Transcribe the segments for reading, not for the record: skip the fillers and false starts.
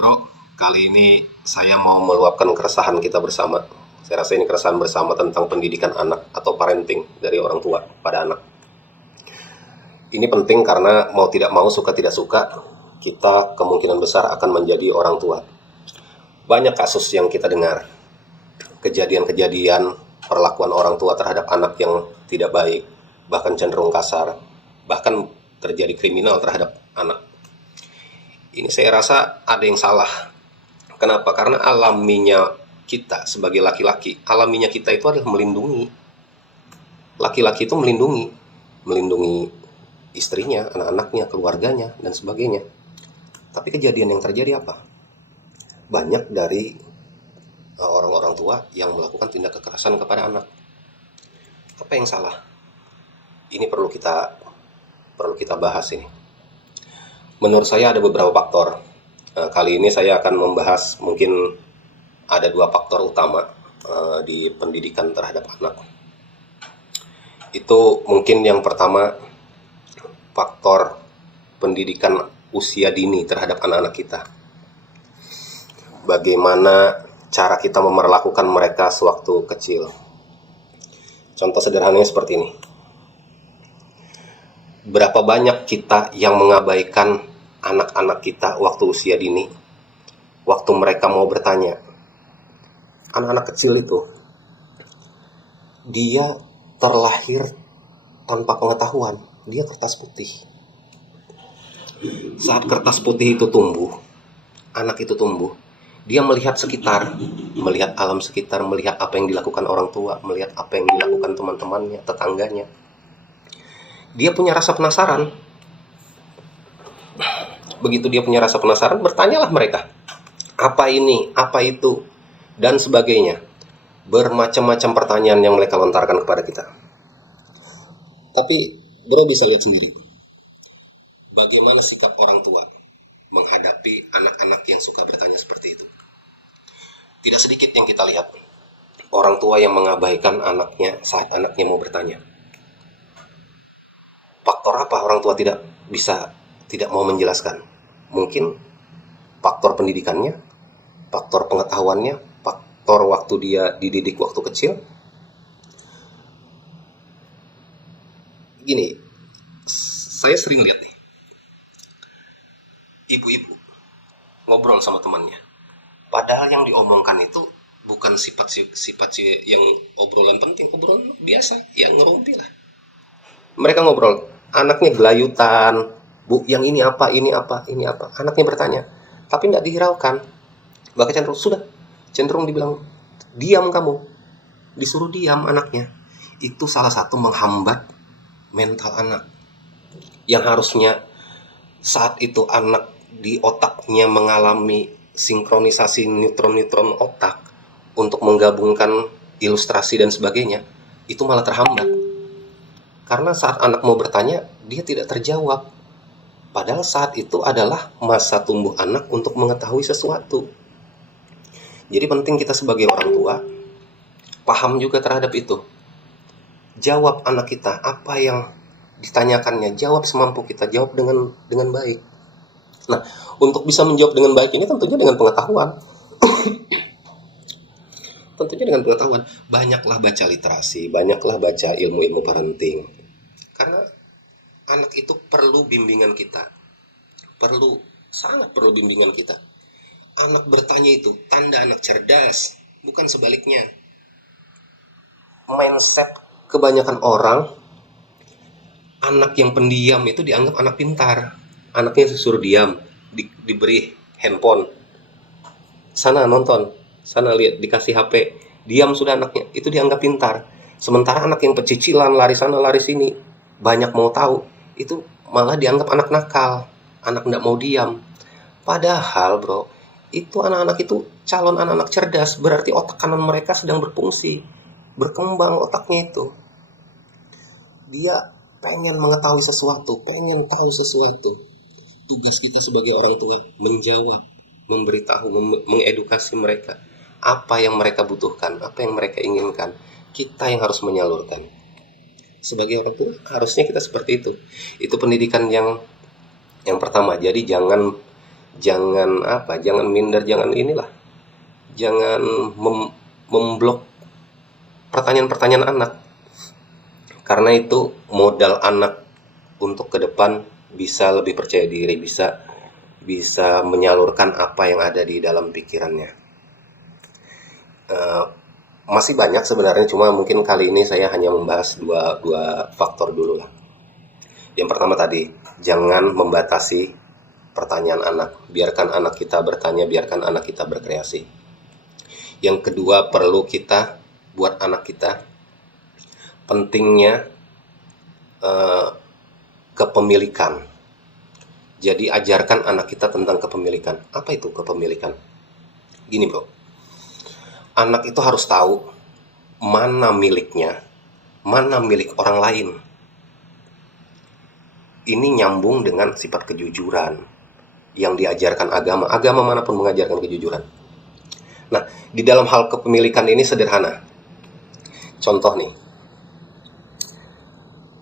Bro, kali ini saya mau meluapkan keresahan kita bersama. Saya rasa ini keresahan bersama tentang pendidikan anak atau parenting dari orang tua pada anak. Ini penting karena mau tidak mau, suka tidak suka, kita kemungkinan besar akan menjadi orang tua. Banyak kasus yang kita dengar, kejadian-kejadian perlakuan orang tua terhadap anak yang tidak baik, bahkan cenderung kasar, bahkan terjadi kriminal terhadap anak. Ini saya rasa ada yang salah. Kenapa? Karena alaminya kita sebagai laki-laki, alaminya kita itu adalah melindungi. Laki-laki itu melindungi istrinya, anak-anaknya, keluarganya, dan sebagainya. Tapi kejadian yang terjadi apa? Banyak dari orang-orang tua yang melakukan tindak kekerasan kepada anak. Apa yang salah? Ini perlu kita bahas ini. Menurut saya ada beberapa faktor. Kali ini saya akan membahas mungkin ada 2 faktor utama di pendidikan terhadap anak. Itu mungkin yang pertama, faktor pendidikan usia dini terhadap anak-anak kita. Bagaimana cara kita memperlakukan mereka sewaktu kecil. Contoh sederhananya seperti ini. Berapa banyak kita yang mengabaikan anak-anak kita waktu usia dini, waktu mereka mau bertanya. Anak-anak kecil itu, dia terlahir tanpa pengetahuan, dia kertas putih. Saat kertas putih itu tumbuh, anak itu tumbuh, dia melihat sekitar, melihat alam sekitar, melihat apa yang dilakukan orang tua, melihat apa yang dilakukan teman-temannya, tetangganya. Dia punya rasa penasaran. Begitu dia punya rasa penasaran, bertanyalah mereka. Apa ini? Apa itu? Dan sebagainya. Bermacam-macam pertanyaan yang mereka lontarkan kepada kita. Tapi bro bisa lihat sendiri. Bagaimana sikap orang tua menghadapi anak-anak yang suka bertanya seperti itu. Tidak sedikit yang kita lihat. Orang tua yang mengabaikan anaknya saat anaknya mau bertanya. Faktor apa orang tua tidak mau menjelaskan? Mungkin faktor pendidikannya, faktor pengetahuannya, faktor waktu dia dididik waktu kecil. Gini, saya sering lihat nih, ibu-ibu ngobrol sama temannya. Padahal yang diomongkan itu bukan sifat yang obrolan penting, obrolan biasa, yang ngerumpi lah. Mereka ngobrol, anaknya gelayutan, Bu, yang ini apa, ini apa, ini apa. Anaknya bertanya, tapi tidak dihiraukan. Bahkan cenderung dibilang, diam kamu. Disuruh diam anaknya. Itu salah satu menghambat mental anak. Yang harusnya saat itu anak di otaknya mengalami sinkronisasi neutron-neutron otak untuk menggabungkan ilustrasi dan sebagainya, itu malah terhambat. Karena saat anak mau bertanya, dia tidak terjawab. Padahal saat itu adalah masa tumbuh anak untuk mengetahui sesuatu. Jadi penting kita sebagai orang tua paham juga terhadap itu. Jawab anak kita apa yang ditanyakannya, jawab semampu kita, jawab dengan baik. Nah, untuk bisa menjawab dengan baik ini tentunya dengan pengetahuan. Banyaklah baca literasi, banyaklah baca ilmu-ilmu parenting. Karena anak itu perlu bimbingan kita. Sangat perlu bimbingan kita. Anak bertanya itu tanda anak cerdas, bukan sebaliknya. Mindset kebanyakan orang, anak yang pendiam itu dianggap anak pintar. Anaknya disuruh diam, diberi handphone. Sana nonton, sana lihat, dikasih HP. Diam sudah anaknya, itu dianggap pintar. Sementara anak yang pecicilan, lari sana lari sini, banyak mau tahu, itu malah dianggap anak nakal, anak tidak mau diam. Padahal bro, itu anak-anak itu calon anak-anak cerdas, berarti otak kanan mereka sedang berfungsi, berkembang otaknya itu. Dia pengen mengetahui sesuatu, pengen tahu sesuatu. Tugas kita sebagai orang tua menjawab, memberitahu, mengedukasi mereka apa yang mereka butuhkan, apa yang mereka inginkan. Kita yang harus menyalurkan. Sebagai orang tua harusnya kita seperti itu. Itu pendidikan yang pertama. Jadi Jangan jangan minder, jangan jangan memblok pertanyaan-pertanyaan anak. Karena itu modal anak untuk ke depan bisa lebih percaya diri, bisa menyalurkan apa yang ada di dalam pikirannya. Masih banyak sebenarnya, cuma mungkin kali ini saya hanya membahas dua faktor dulu lah. Yang pertama tadi, jangan membatasi pertanyaan anak. Biarkan anak kita bertanya, biarkan anak kita berkreasi. Yang kedua, perlu kita buat anak kita pentingnya kepemilikan. Jadi ajarkan anak kita tentang kepemilikan. Apa itu kepemilikan? Gini bro, anak itu harus tahu mana miliknya, mana milik orang lain. Ini nyambung dengan sifat kejujuran yang diajarkan agama manapun mengajarkan kejujuran. Nah, di dalam hal kepemilikan ini sederhana. Contoh nih,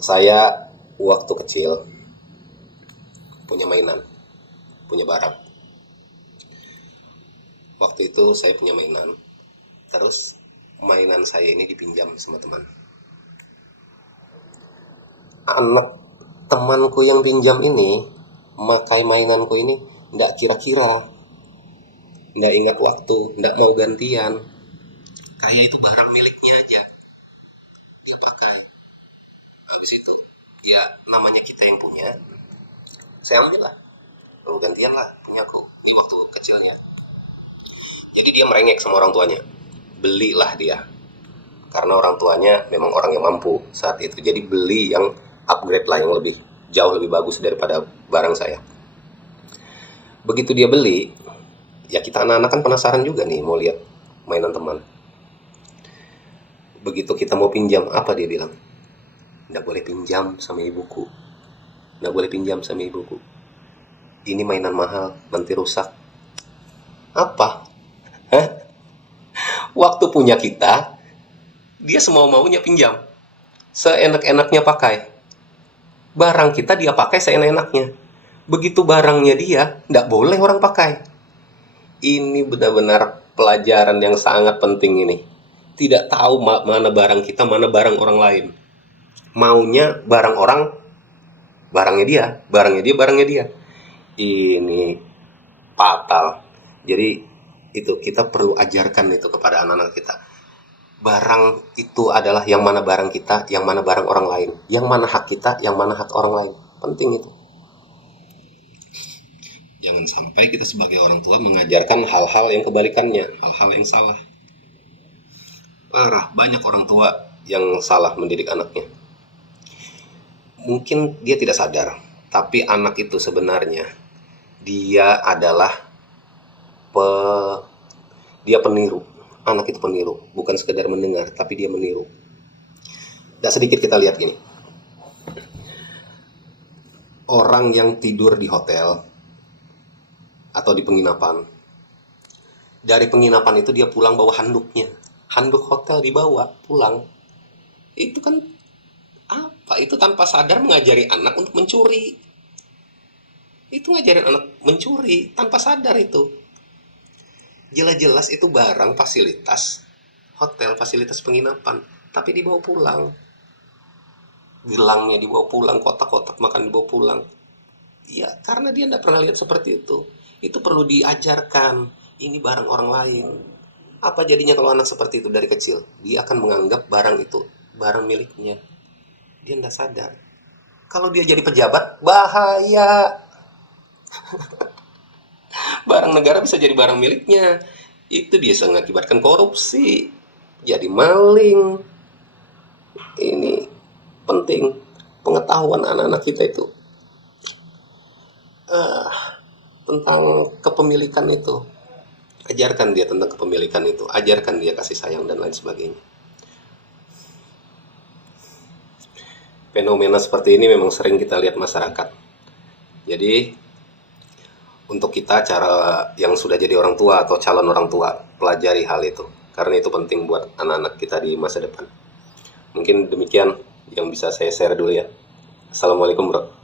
saya waktu kecil punya mainan, punya barang. Waktu itu saya punya mainan, terus mainan saya ini dipinjam sama teman. Anak temanku yang pinjam ini memakai mainanku ini nggak kira-kira, nggak ingat waktu, nggak mau gantian, kayak itu barang miliknya aja dia pakai. Habis itu ya namanya kita yang punya, saya ambil lah, gantian lah punya aku, ini waktu kecilnya. Jadi dia merengek sama orang tuanya, belilah dia, karena orang tuanya memang orang yang mampu saat itu, jadi beli yang upgrade lah, yang jauh lebih bagus daripada barang saya. Begitu dia beli, ya kita anak-anak kan penasaran juga nih mau lihat mainan teman. Begitu kita mau pinjam, apa dia bilang? Nggak boleh pinjam sama ibuku, nggak boleh pinjam sama ibuku, ini mainan mahal, nanti rusak. Apa? Hah? Waktu punya kita, dia semau-maunya pinjam, seenak-enaknya pakai. Barang kita dia pakai seenak-enaknya. Begitu barangnya dia, nggak boleh orang pakai. Ini benar-benar pelajaran yang sangat penting ini. Tidak tahu mana barang kita, mana barang orang lain. Maunya barang orang, barangnya dia, barangnya dia, barangnya dia. Ini fatal. Jadi itu kita perlu ajarkan itu kepada anak-anak kita. Barang itu adalah yang mana barang kita, yang mana barang orang lain, yang mana hak kita, yang mana hak orang lain. Penting itu. Jangan sampai kita sebagai orang tua mengajarkan hal-hal yang kebalikannya, hal-hal yang salah. Parah, banyak orang tua yang salah mendidik anaknya. Mungkin dia tidak sadar, tapi anak itu sebenarnya dia adalah dia peniru. Anak itu peniru, bukan sekedar mendengar, tapi dia meniru. Dan sedikit kita lihat gini. Orang yang tidur di hotel atau di penginapan, dari penginapan itu dia pulang bawa handuknya. Handuk hotel dibawa pulang. Itu kan apa? Itu tanpa sadar mengajari anak untuk mencuri. Itu ngajarin anak mencuri tanpa sadar itu. Jelas-jelas itu barang fasilitas hotel, fasilitas penginapan, tapi dibawa pulang. Gelangnya dibawa pulang, kotak-kotak makan dibawa pulang. Ya, karena dia tidak pernah lihat seperti itu. Itu perlu diajarkan. Ini barang orang lain. Apa jadinya kalau anak seperti itu dari kecil? Dia akan menganggap barang itu barang miliknya. Dia tidak sadar. Kalau dia jadi pejabat, bahaya. Barang negara bisa jadi barang miliknya. Itu bisa mengakibatkan korupsi, jadi maling. Ini penting pengetahuan anak-anak kita itu tentang kepemilikan itu. Ajarkan dia tentang kepemilikan itu, ajarkan dia kasih sayang dan lain sebagainya. Fenomena seperti ini memang sering kita lihat masyarakat. Jadi untuk kita, cara yang sudah jadi orang tua atau calon orang tua, pelajari hal itu, karena itu penting buat anak-anak kita di masa depan. Mungkin demikian yang bisa saya share dulu ya. Assalamualaikum bro.